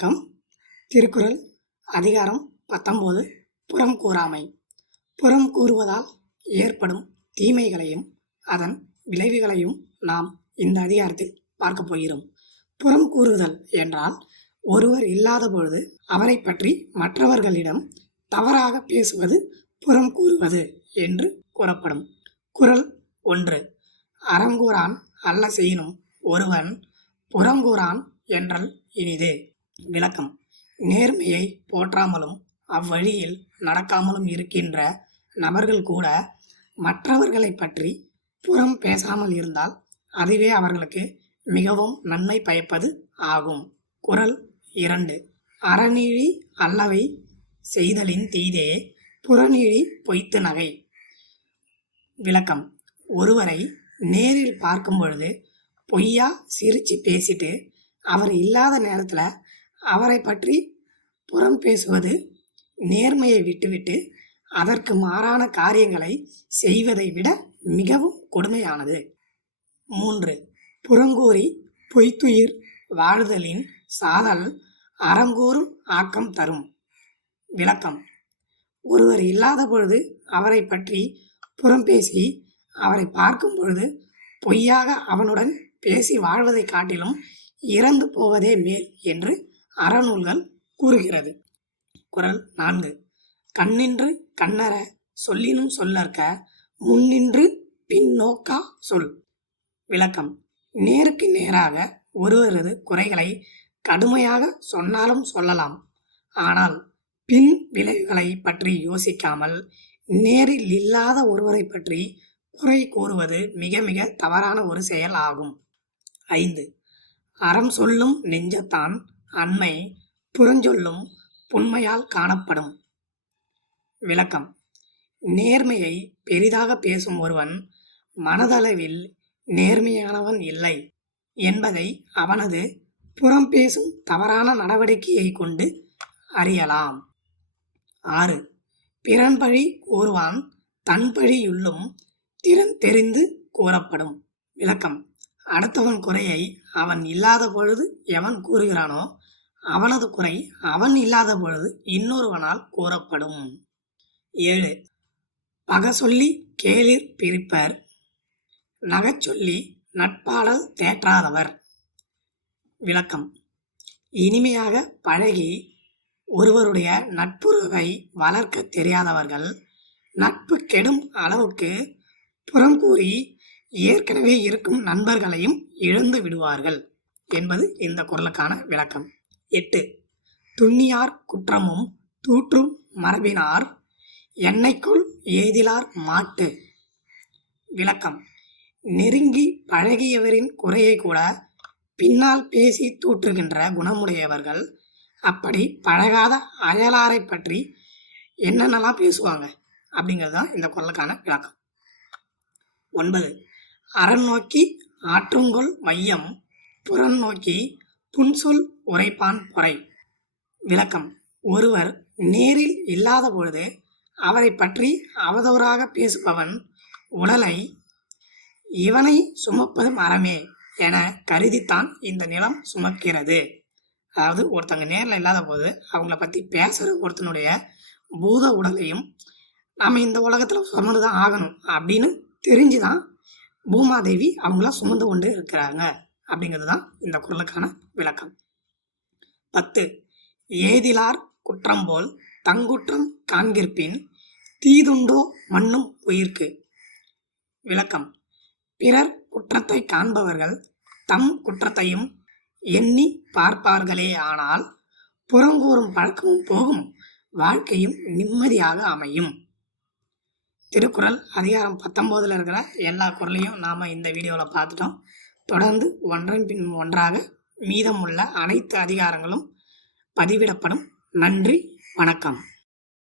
வணக்கம். திருக்குறள் அதிகாரம் 19 புறம் கூறாமை. புறம் கூறுவதால் ஏற்படும் தீமைகளையும் அதன் விளைவுகளையும் நாம் இந்த அதிகாரத்தில் பார்க்க போகிறோம். புறம் கூறுதல் என்றால் ஒருவர் இல்லாத பொழுது அவரை பற்றி மற்றவர்களிடம் தவறாக பேசுவது புறம் கூறுவது என்று கூறப்படும். குறள் 1. அறங்கூறான் அல்ல செய்யினும் ஒருவன் புறங்கூறான் என்றல் இனிது. விளக்கம். நேர்மையை போற்றாமலும் அவ்வழியில் நடக்காமலும் இருக்கின்ற நபர்கள் கூட மற்றவர்களை பற்றி புறம் பேசாமல் இருந்தால் அதுவே அவர்களுக்கு மிகவும் நன்மை பயப்பது ஆகும். குறள் 2. அறநீழி அல்லவை செய்தலின் தீதே புறநீழி பொய்த்து நகை. விளக்கம். ஒருவரை நேரில் பார்க்கும் பொழுது பொய்யா சிரிச்சு பேசிட்டு அவர் இல்லாத நேரத்தில் அவரை பற்றி புறம் பேசுவது நேர்மையை விட்டுவிட்டு அதற்கு மாறான காரியங்களை செய்வதை விட மிகவும் கொடுமையானது. 3. புறங்கூறி பொய்த்துயிர் வாழ்தலின் சாதல் அறங்கூறும் ஆக்கம் தரும். விளக்கம். ஒருவர் இல்லாத பொழுது அவரை பற்றி புறம் பேசி அவரை பார்க்கும் பொழுது பொய்யாக அவனுடன் பேசி வாழ்வதை காட்டிலும் இறந்து போவதே மேல் என்று அறநூல்கள் கூறுகிறது. குறள் 4. கண்ணின்று கண்ணற சொல்லினும் சொல்லற்க முன்னின்று பின் நோக்கா சொல். விளக்கம். நேருக்கு நேராக ஒருவரது குறைகளை கடுமையாக சொன்னாலும் சொல்லலாம். ஆனால் பின் விளைவுகளை பற்றி யோசிக்காமல் நேரில் இல்லாத ஒருவரை பற்றி குறை கூறுவது மிக மிக தவறான ஒரு செயல் ஆகும். 5. அறம் சொல்லும் நெஞ்சத்தான் அண்மை புறஞ்சொல்லும் புண்மையால் காணப்படும். விளக்கம். நேர்மையை பெரிதாக பேசும் ஒருவன் மனதளவில் நேர்மையானவன் இல்லை என்பதை அவனது புறம் பேசும் தவறான நடவடிக்கையை கொண்டு அறியலாம். 6. பிறன்பழி கூறுவான் தன்பழியுள்ளும் திறன் தெரிந்து கூறப்படும். விளக்கம். அடுத்தவன் குறையை அவன் இல்லாத பொழுது எவன் கூறுகிறானோ அவனது குறை அவன் இல்லாத பொழுது இன்னொருவனால் கூறப்படும். 7. பக சொல்லி கேளிர் பிரிப்பர் நகச்சொல்லி நட்பாடல் தேற்றாதவர். விளக்கம். இனிமையாக பழகி ஒருவருடைய நட்புறவை வளர்க்க தெரியாதவர்கள் நட்பு கெடும் அளவுக்கு புறங்கூறி ஏற்கனவே இருக்கும் நண்பர்களையும் இழந்து விடுவார்கள் என்பது இந்த குறளுக்கான விளக்கம். 8. துண்ணியார் குற்றமும் தூற்றும் மரபினார் எண்ணெய்க்குள் ஏதிலார் மாட்டு. விளக்கம். நெருங்கி பழகியவரின் குறையை கூட பின்னால் பேசி தூற்றுகின்ற குணமுடையவர்கள் அப்படி பழகாத அயலாரை பற்றி என்னென்னலாம் பேசுவாங்க அப்படிங்கிறது தான் இந்த குறளுக்கான விளக்கம். 9. அறம் நோக்கி ஆற்றுங்கொள் மையம் புறம் நோக்கி புன்சொல் உரைப்பான் பொறை. விளக்கம். ஒருவர் நேரில் இல்லாத பொழுது அவரை பற்றி அவதூறாக பேசுபவன் உடலை இவனை சுமப்பது மரமே என கருதித்தான் இந்த நிலம் சுமக்கிறது. அதாவது ஒருத்தங்க நேரில் இல்லாத போது அவங்கள பற்றி பேசுகிற ஒருத்தனுடைய பூத உடலையும் நாம் இந்த உலகத்தில் சுமந்து தான் ஆகணும் அப்படின்னு தெரிஞ்சுதான் பூமாதேவி அவங்கள சுமந்து கொண்டு இருக்கிறாங்க அப்படிங்கிறது தான் இந்த குறளுக்கான விளக்கம். 10. ஏதிலார் குற்றம் போல் தங்குற்றம் காண்கிற்பின் தீதுண்டோ மண்ணும் உயிர்க்கு. விளக்கம். பிறர் குற்றத்தை காண்பவர்கள் தம் குற்றத்தையும் எண்ணி பார்ப்பார்களே ஆனால் புறங்கூறும் பழக்கமும் போகும் வாழ்க்கையும் நிம்மதியாக அமையும். திருக்குறள் அதிகாரம் 19 இருக்கிற எல்லா குறளையும் நாம் இந்த வீடியோவில் பார்த்துட்டோம். தொடர்ந்து ஒன்றன் பின் ஒன்றாக மீதமுள்ள அனைத்து அதிகாரங்களும் பதிவிடப்படும். நன்றி, வணக்கம்.